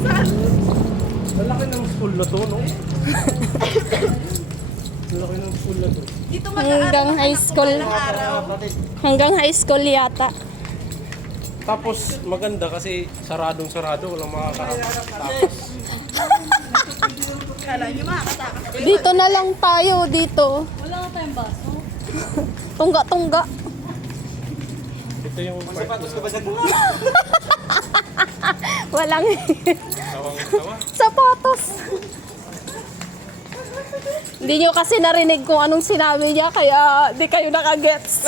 Malaki ng school na to, no? Malaki ng school na to. Dito Hanggang high school. Hanggang high school yata. Tapos maganda kasi saradong-sarado, walang makakatakas. Kala nyo makakatakas. Dito na lang tayo, dito. Wala nga tayong baso. Tungga-tungga. Ito yung Sapatos ka ba dyan? Walang tawang-tawa. sapatos. Hindi nyo kasi narinig kung anong sinabi niya, kaya di kayo nakagets.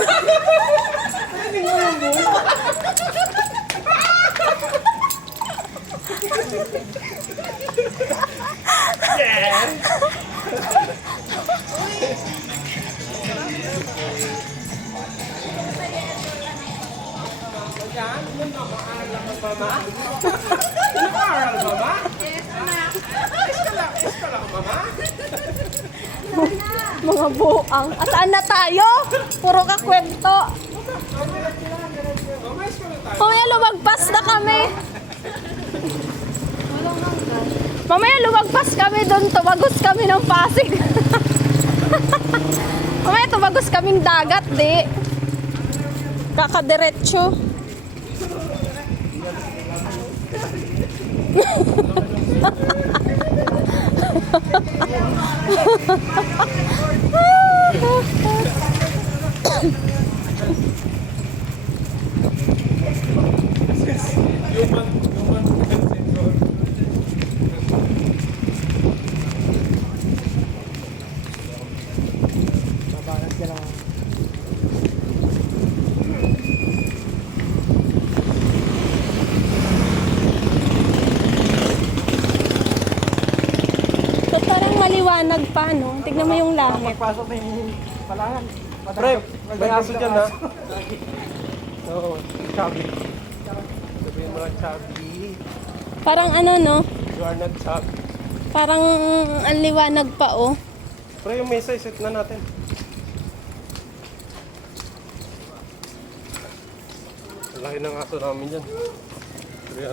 Nag-aaral, mama? Yes, anak. Iskala, mama? Mga buang. Asaan na tayo? Puro ka kwento. Mamaya lumagpas na kami. Mamaya lumagpas kami doon. Tumagos kami ng Pasig. Mamaya tumagos kaming dagat, di. Kakadiretso. So parang maliwanag pa, no? Tignan mo yung langit. Pagpasok na yung palangan. Pre, may aso dyan, ha? Oo, chubby. Sabihin mo lang chubby. Parang ano, no? You are not chubby. Parang ang liwanag pa, oh. Pre, yung mesa, iset na natin. Ang laki ng aso namin dyan. 300